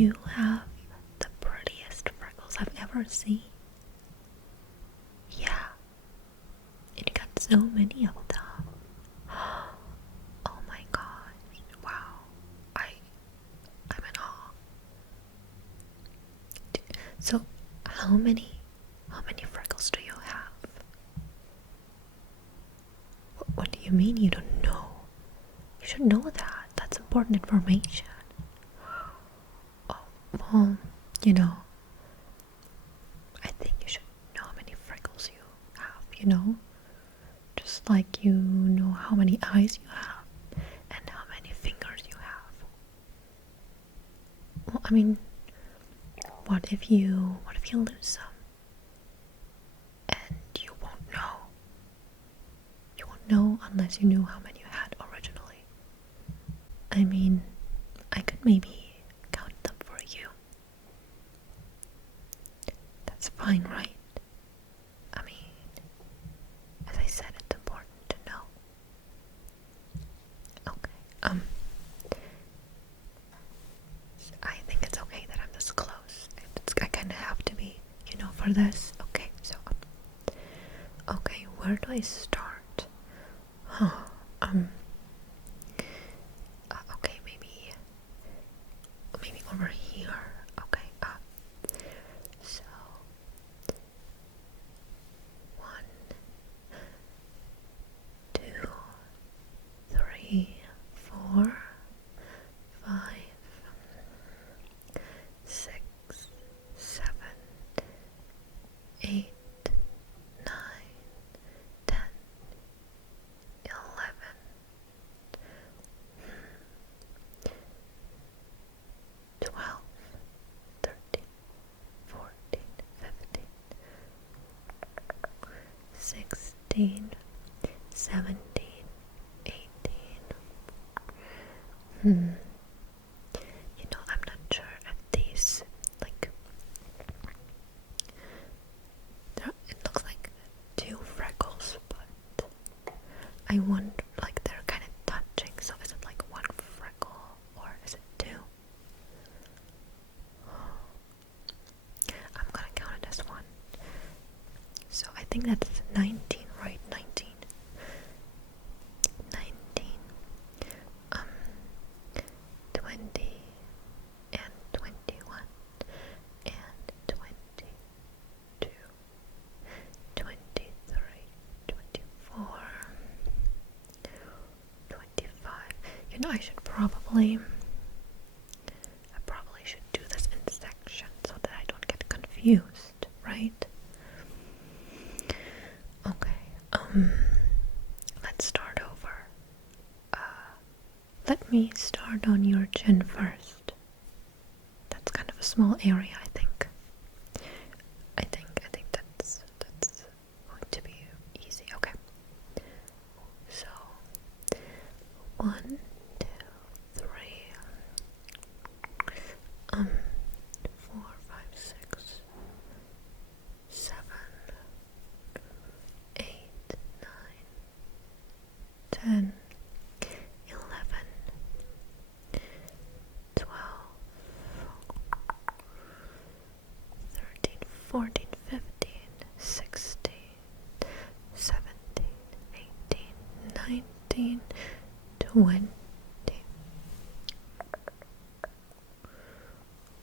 You have the prettiest freckles I've ever seen. Yeah, and you got so many of them. Oh my gosh, wow. I'm in awe. So, how many freckles do you have? What do you mean you don't know? You should know that. That's important information. Oh, well, I think you should know how many freckles you have. Just like you know how many eyes you have and how many fingers you have. Well, I mean, what if you lose some? And you won't know. You won't know unless you knew how many you had originally. I mean, I could maybe count them for you. That's fine, right? I mean, as I said, it's important to know. Okay, I think it's okay that I'm this close. I kinda have to be, for this. Okay, so, okay, where do I start? Huh, okay, maybe over here. Okay, so, 1, 2, 3, 4, 5, 6, 7, 8, 9, 10, 11, 12, 13, 14, 15, 16, 17, 18. I'm not sure if these, it looks like 2 freckles, but I wonder, they're kind of touching, so is it like 1 freckle, or is it 2? I'm gonna count it as 1. So I think that's 19, right? 19. 19. 20 and 21 and 22, 23, 24, 25. I probably should do this in sections so that I don't get confused, right? Okay, let's start over. Let me start on your chin first. That's kind of a small area, I think. I think that's going to be easy. Okay. So 1, 2, 3, 4, 5, 6, 7, 8, 9, 10, 11, 12, 13, 14, 15, 16, 17, 18, 19, 20.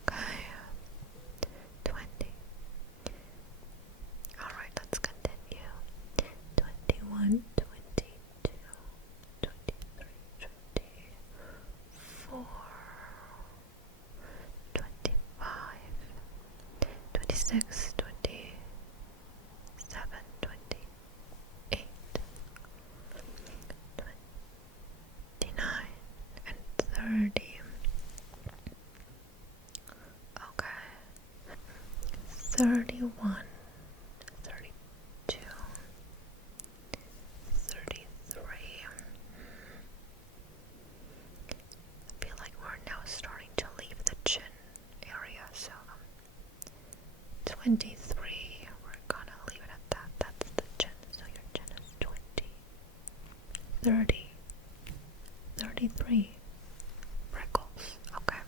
Okay, 20. Alright, let's continue. 21, 22, 23, 24, 25, 26, 27, 28, 29, and 30. Okay. 31, 32, 33. I feel like we're now starting to leave the chin area, so 23, we're gonna leave it at that. That's the chin, so your chin is 20, 30, 33 freckles. Okay.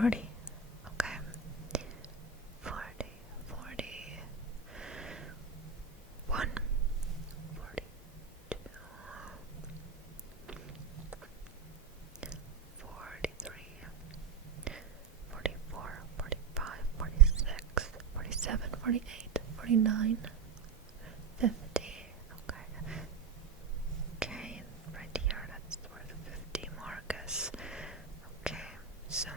40. Okay. 40, 41, 42, 43, 44, 45, 46, 47, 48, 49, 50. Okay. Okay, right here, that's where the 50 mark is. Okay, so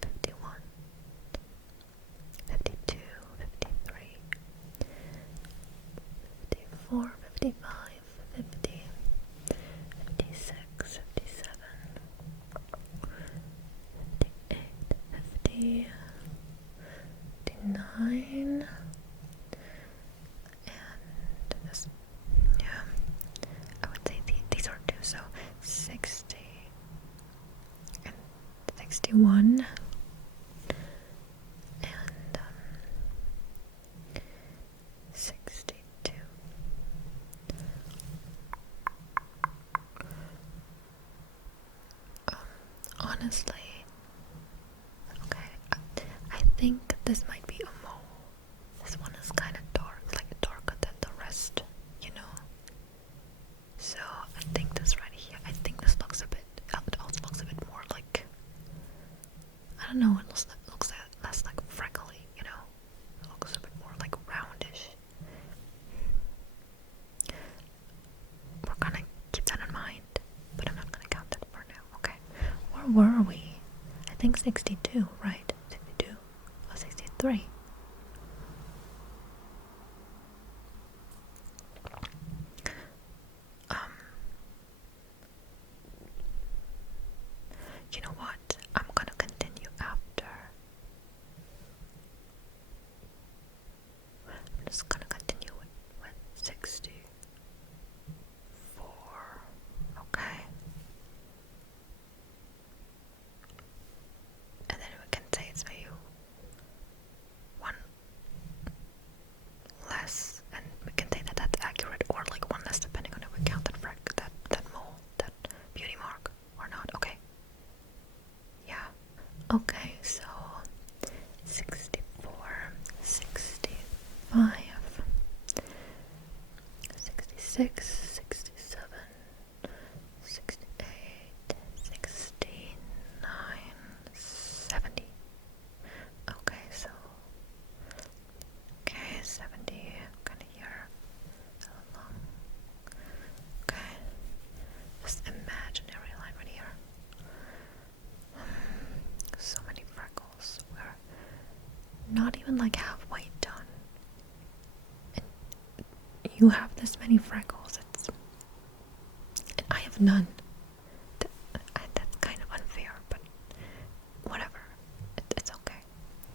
51, 52, 53, 54, 55, 50, 56, 57, 58, 50, 59, and this, yeah, I would say these are two, so 60 and 61 and 62. Honestly, okay, I think this might be a mole. This one is kind of dark, like darker than the rest, you know. So I think this right here, I think this looks a bit, it also looks a bit more like, I don't know, it looks less like freckly, you know. It looks a bit more like roundish. We're gonna keep that in mind, but I'm not gonna count that for now, okay? Where were we? I think 62, right? 62 or 63. You know what? I'm gonna continue after. I'm just gonna continue with 64. Okay. And then we can say it's maybe one less, and we can say that that's accurate, or like one less depending on if we count that that mole, that beauty mark, or not. Okay. Yeah. Okay, so 64, 65, 66, 67, 68, 69, 70. Okay, so, okay, 70, kind of here, along. Okay, this imaginary line right here. So many freckles. We're not even like halfway done. And you have this many freckles. And I have none. That's kind of unfair, but whatever. It's okay.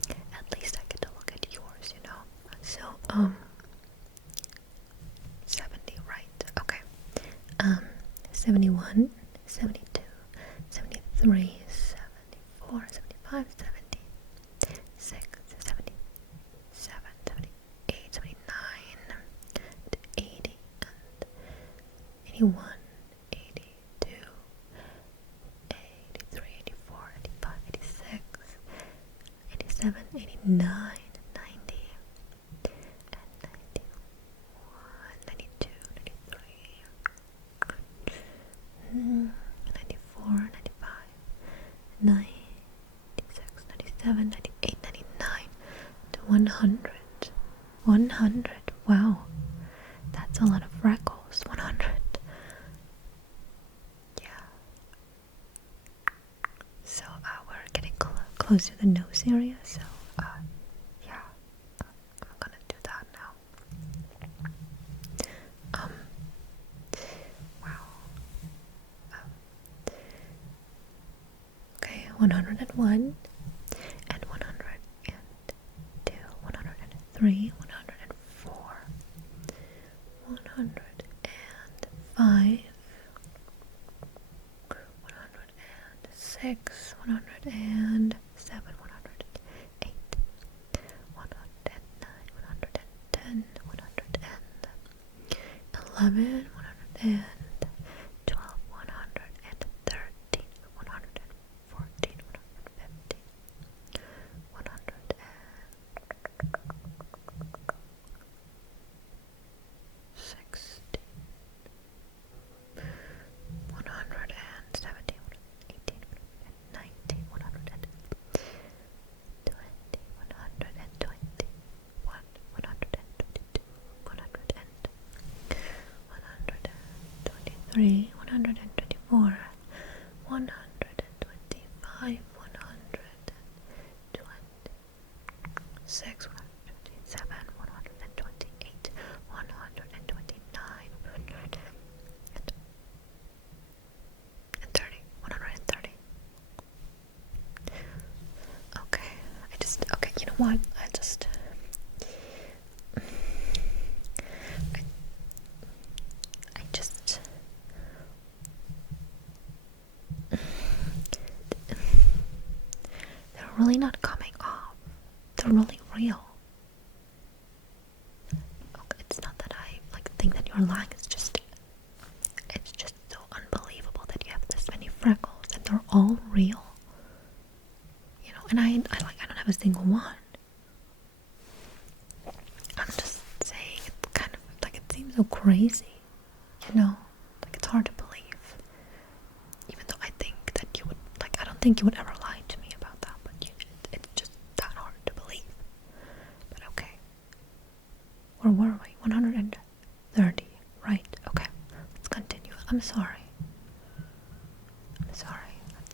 At least I get to look at yours, you know. So 70, right? Okay. 71, 72, 73, 74, 75, 76, 77, 78, 79, 80, and 81, 82, 83, 84, 85, 86, 87, 89, 90, and 91, 92, 93, 94, 95, 96, 97, 98, 99, to 100. 100. Wow. That's a lot of freckles. 100. Yeah. So we're getting close to the nose area, so yeah. I'm gonna do that now. Wow. Okay, 101 and 102, 103, 104, 105, 106, 107, 108, 109, 110, 111, 112, 113, 114, 123, 124, 125, 126, 127, 128, 129, 130. Okay, okay, you know what? I just, they're really not coming off. They're really real. Okay, it's not that I think that you're lying. It's just so unbelievable that you have this many freckles and they're all real. You know, and I don't have a single one. I'm just saying, it's kind of it seems so crazy. You know, it's hard to believe. Even though I think that you would, I don't think you would ever lie to me about that, but it's just that hard to believe. But okay. Where were we? 130, right? Okay, let's continue. I'm sorry. Let's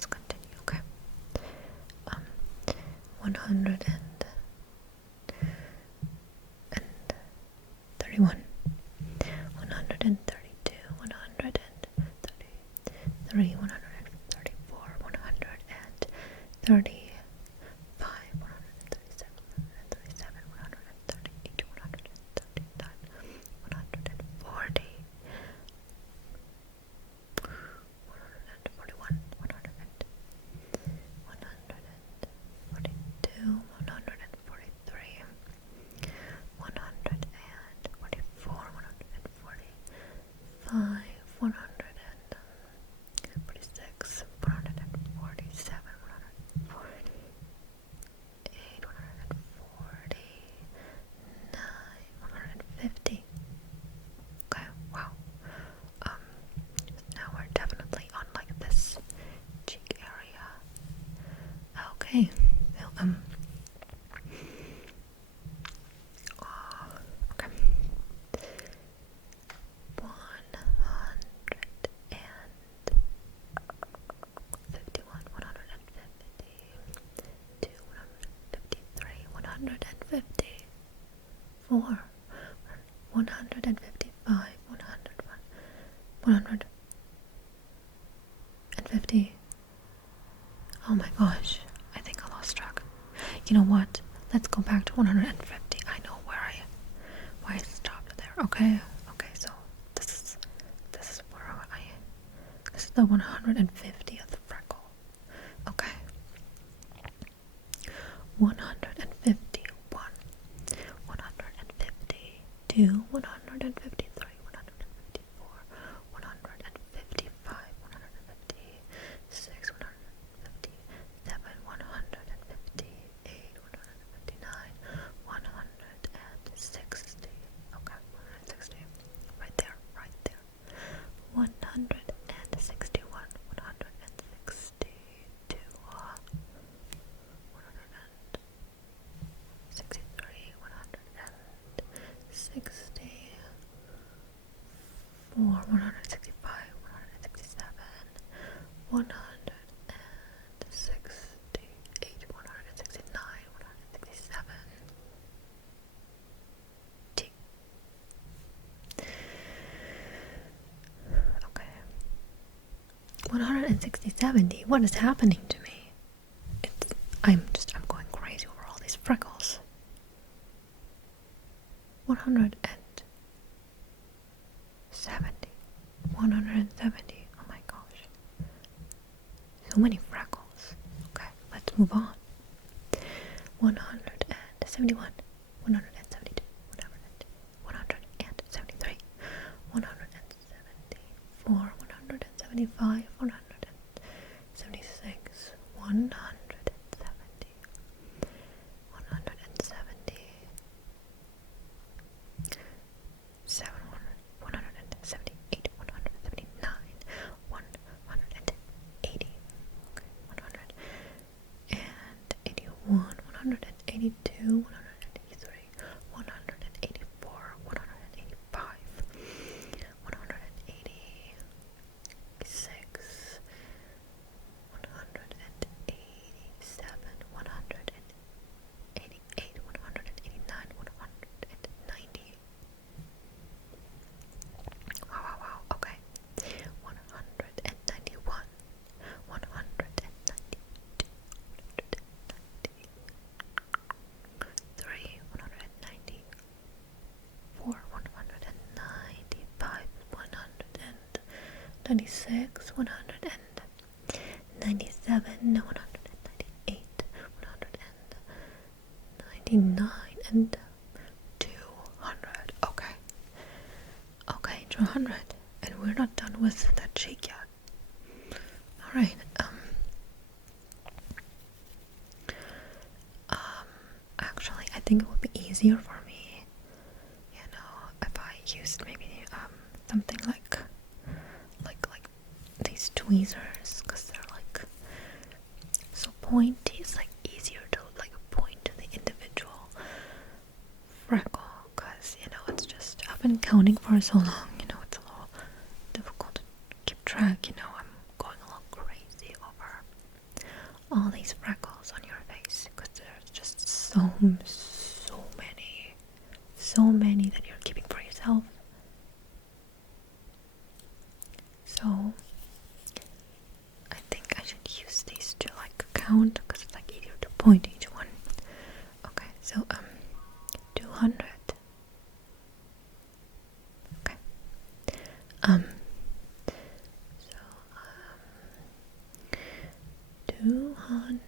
continue, okay. 131, 132, 133, 134, 135, 137, 138, 139, 140, 141, 142, 143, 144, 145, 146, 147, 148, 149, 150. Okay, wow. Now we're definitely on this cheek area. Okay, so okay. 151, 152, 153, 154, 155, 150. Oh my gosh, I think I lost track. You know what? Let's go back to 150. I know why I stopped there. Okay, so this is where this is the 150th freckle. Okay. 151, 152, 153, 154, 155, 156, 157, 158, 159, 160. Okay, 160. Right there. 161, 162, 163, 164, 165, 167, 168, 169, 167. T. Okay. 160, what is happening to me? I'm going crazy over all these freckles. 170, oh my gosh. So many freckles. Okay, let's move on. 171, 172, 173, 174, 175, 176, 170, 170, 178, 179, 180, okay, 181, 182, 183, 184, 185, 180, 196, 197, 198, 199, and 200. Okay. Okay, 200. And we're not done with that shake yet. Alright, actually, I think it would be easier for me, if I used maybe, something like these tweezers, because they're, like, so pointy. It's, like, easier to, like, point to the individual freckle, because, it's just, I've been counting for so long, it's a little difficult to keep track, I'm going a little crazy over all these freckles on your face, because there's just so many that you're keeping for yourself. So I think I should use these to like count, because it's like easier to point each one. Okay, so 200. Okay. So 201,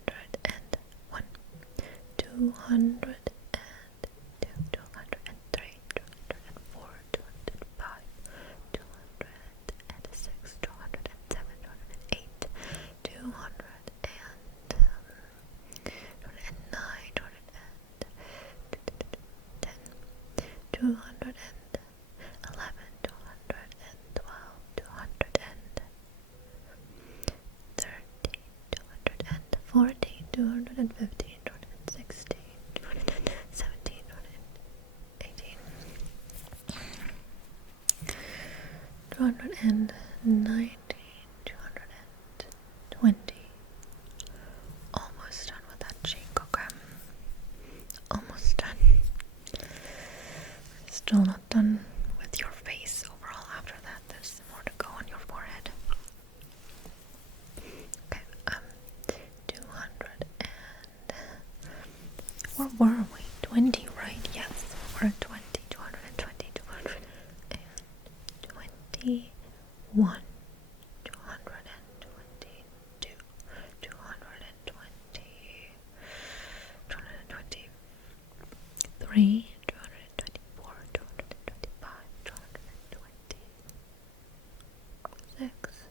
202, 203, 204, 205, 206, 207, 208, 211, 214, 215, 216, 217, 218, 219, 220. Almost done with that shake, okay? Almost done. Still not done with your face overall after that. There's more to go on your forehead. Okay, 200 and... Where were we? 20, right? Yes, we're at 20. 220, 221, 222, 220, 223, 224, 225, 226,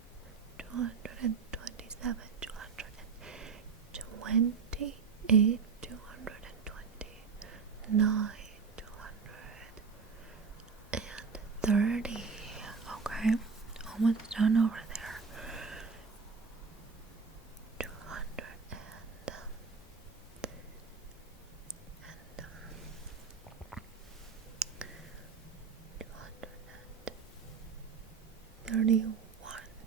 227, 228, 229, 230. Okay, almost done over there. 200 231,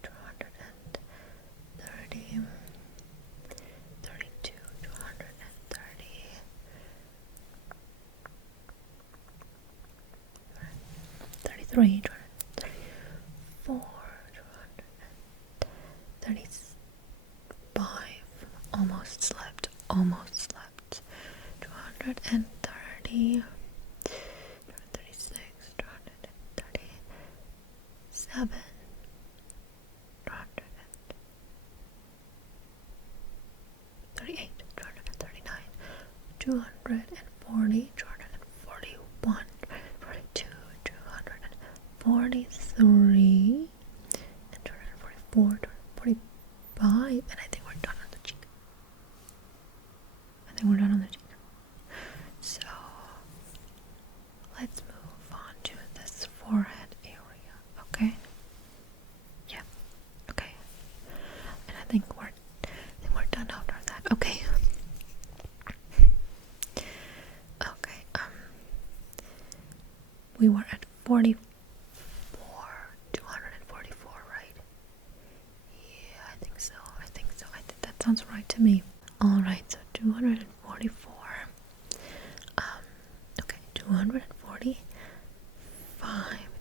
230, 32, 230, 33, 34, 235. Almost slept. 230, 236, 237, 238, 239, 240, 241, 242, 243, and 244, 245, and I think we're done on the cheek. So let's move on to this forehead area, okay? Yeah, okay. And I think we're done after that. Okay. Okay, we were at 244, right? Yeah, I think so. I think that sounds right to me. Alright, so 244. Okay, 245,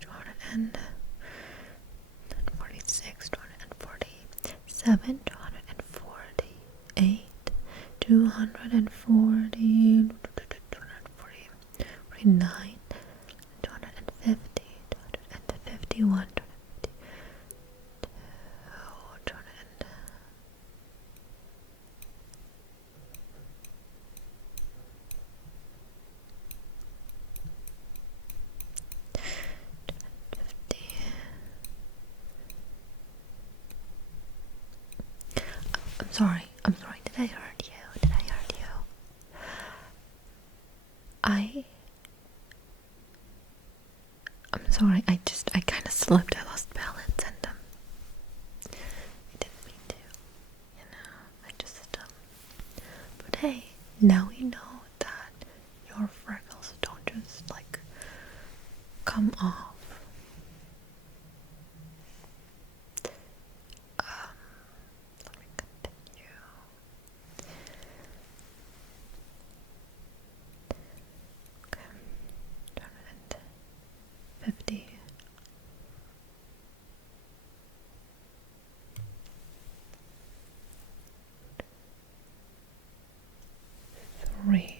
246, 247, 248, 240, 249, 250, 251, I'm sorry. Did I hurt you? Did I hurt you? I'm sorry. I kind of slipped. I lost balance and I didn't mean to. I just But hey, now we know that your freckles don't just like come off. Let me continue. Okay, 250. Three,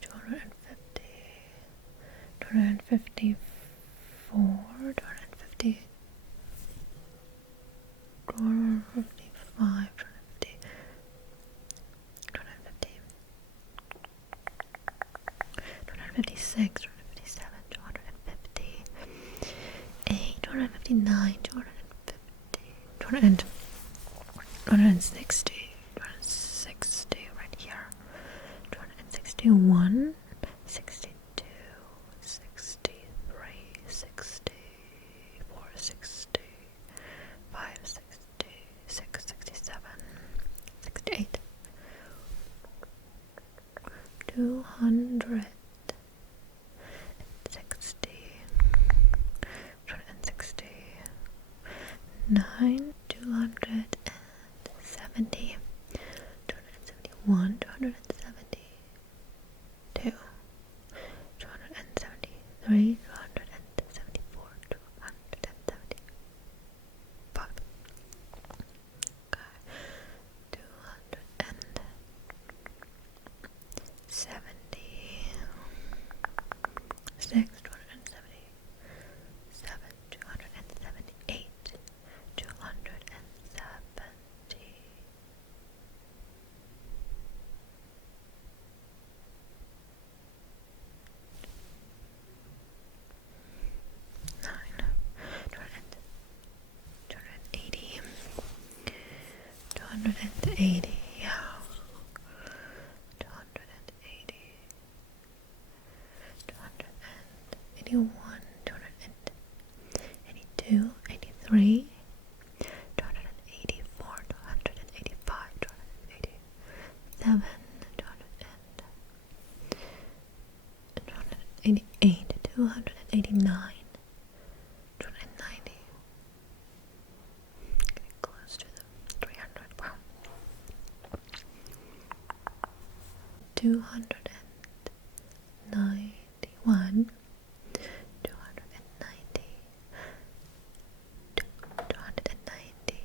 250, 254, 250, 255, 250, 250, 256, 257, 258, 259, 250, 260, 260 right here, 261, 62, 63, 64, 65, 66, 67, 68, 200, 269, 270, 271, 272, 273, 274, 275. Okay. 276, 277, 278, 270. 280, 280, 281, 282, 83, 284, 285, 287, 288, 289, 290. Getting close to the 300. Wow. 291, 290, 290,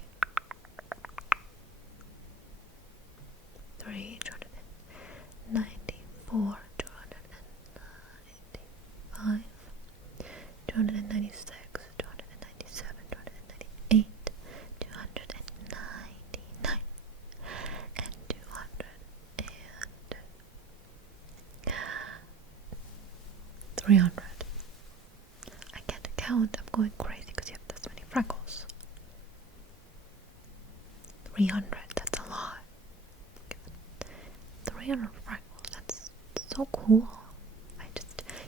394, 295, 296, 297, 298, 299, and 300. I can't count. I'm going crazy because you have this many freckles. 300. That's a lot. 300 freckles. That's so cool.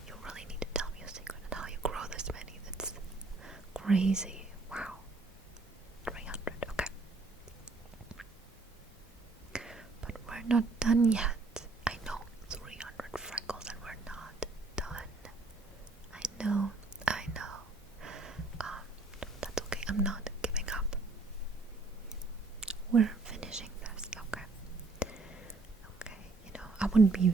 You really need to tell me a secret on how you grow this many. That's crazy. Wow. 300. Okay. But we're not done yet. I know 300 freckles and we're not done. I know. That's okay. I'm not giving up. We're finishing this. Okay. I wouldn't be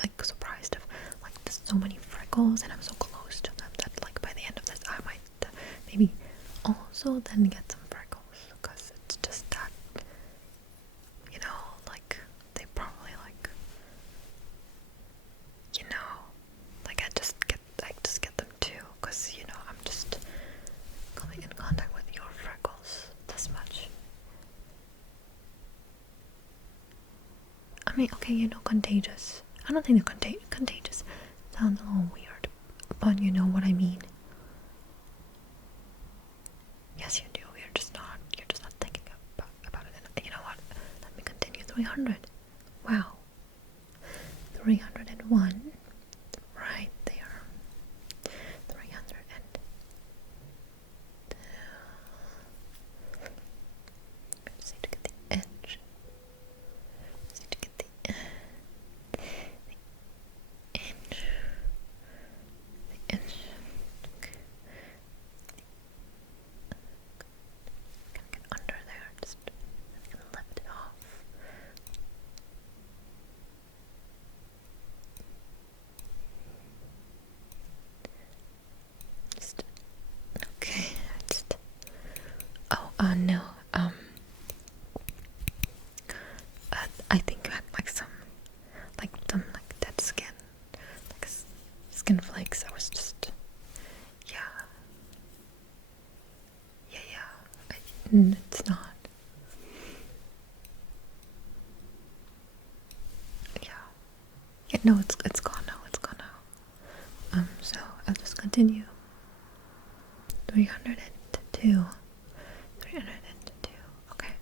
like surprised if like there's so many freckles and I'm so close to them that like by the end of this I might maybe also then get some freckles because it's just that like they probably like like I just get them too because I'm just coming in contact with your freckles this much. I mean, okay, contagious. I don't think the contagious sounds a little weird, but you know what I mean. Yes, you do. You're just not thinking about it. 300. Wow. 301. Right there. 302. Just need to get the edge. Just need to get the edge. The edge. Gonna get under there. Just gonna lift it off. Just okay. Just no. I think you had like some dead skin, like skin flakes. I was just, yeah. It's not. Yeah. No, it's gone now. It's gone now. So I'll just continue. 302. 302. Okay.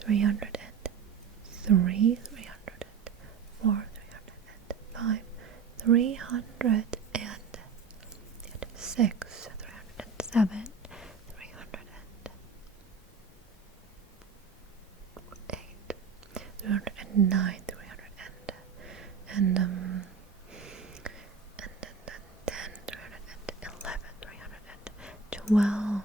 303, 304, 305, 306, 307, 308, 309, 300 and 10, 311, 312,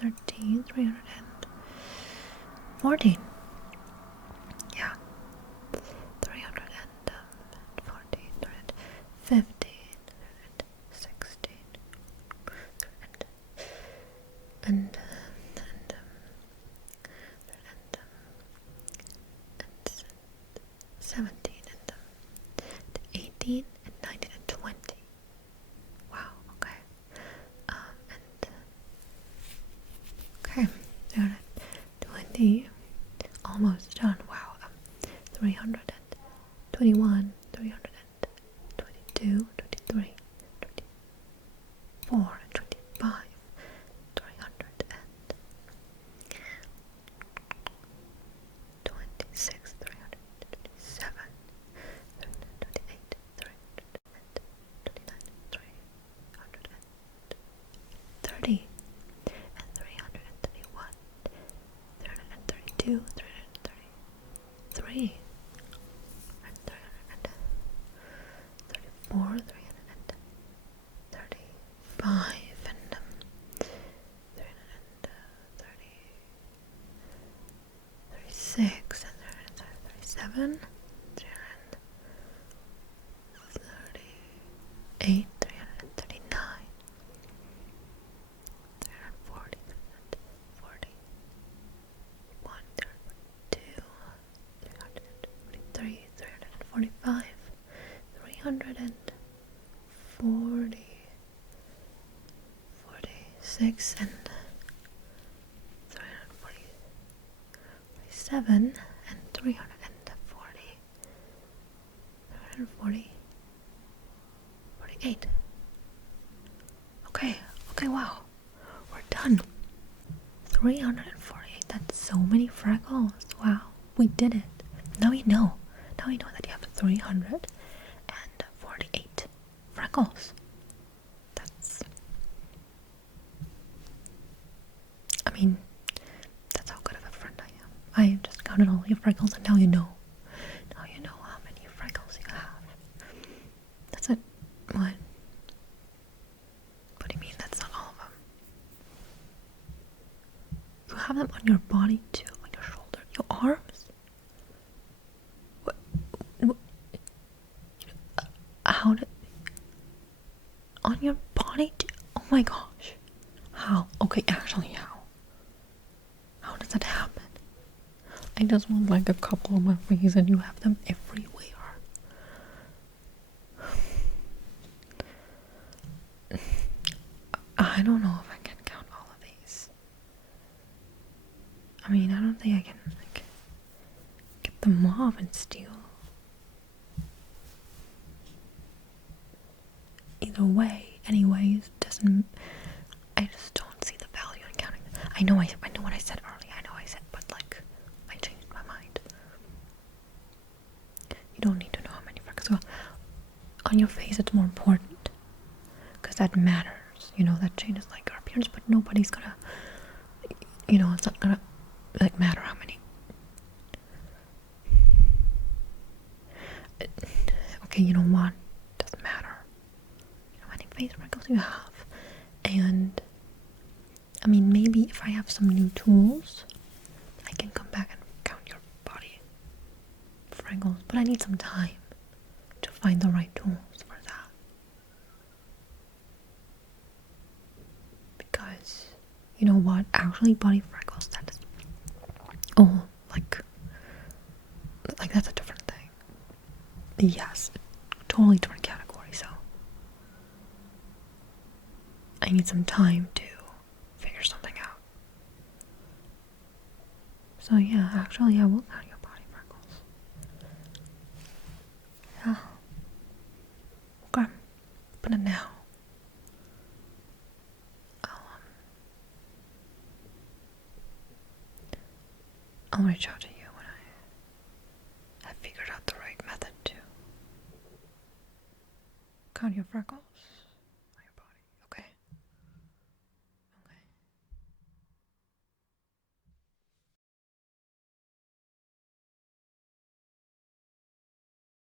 313, 314. Yeah. 314, 315, 316, and 17, and 18, and 19, and 20. Wow, okay. Okay, 320, almost done. Wow. 321, 322, 23, 24, 25, 326, 327, 328, 329, 330, and 331, 332, 333, and 334, 335, and 336, and 337, 338, 339, 340, 341, 342, 343, 345, 340, 46, and 347, and 340, 340, 48. Okay, wow. We're done. 348. That's so many freckles. Wow, we did it. Now we know. Now we know that you have 348 freckles. I mean, that's how good of a friend I am. I just counted all your freckles and now you know. Now you know how many freckles you have. That's it. What? What do you mean that's not all of them? You have them on your body too, on your shoulder, your arms. What? How did... On your body too? Oh my gosh. How? Okay, actually how? How does that happen? I just want like a couple on my face and you have them everywhere. I don't know if I can count all of these. I mean, I don't think I can like get them off and steal. Either way, anyways, doesn't... I just don't see the value in counting I know what I said earlier. I know I said, but like, I changed my mind. You don't need to know how many freckles. Well, on your face, it's more important because that matters. You know, that changes like our appearance, but nobody's gonna. You know, it's not gonna like matter how many. Okay, you know what? Doesn't matter. You know how many face freckles you have, and I mean, maybe if I have some new tools, I can come back and count your body freckles. But I need some time to find the right tools for that, because you know what? Actually, body freckles. That is, oh, like that's a different thing. Yes, totally different category. So I need some time to figure something out. So yeah, actually I will count your body freckles. Yeah. Okay. But now I'll reach out to you when I have figured out the right method to count your freckles.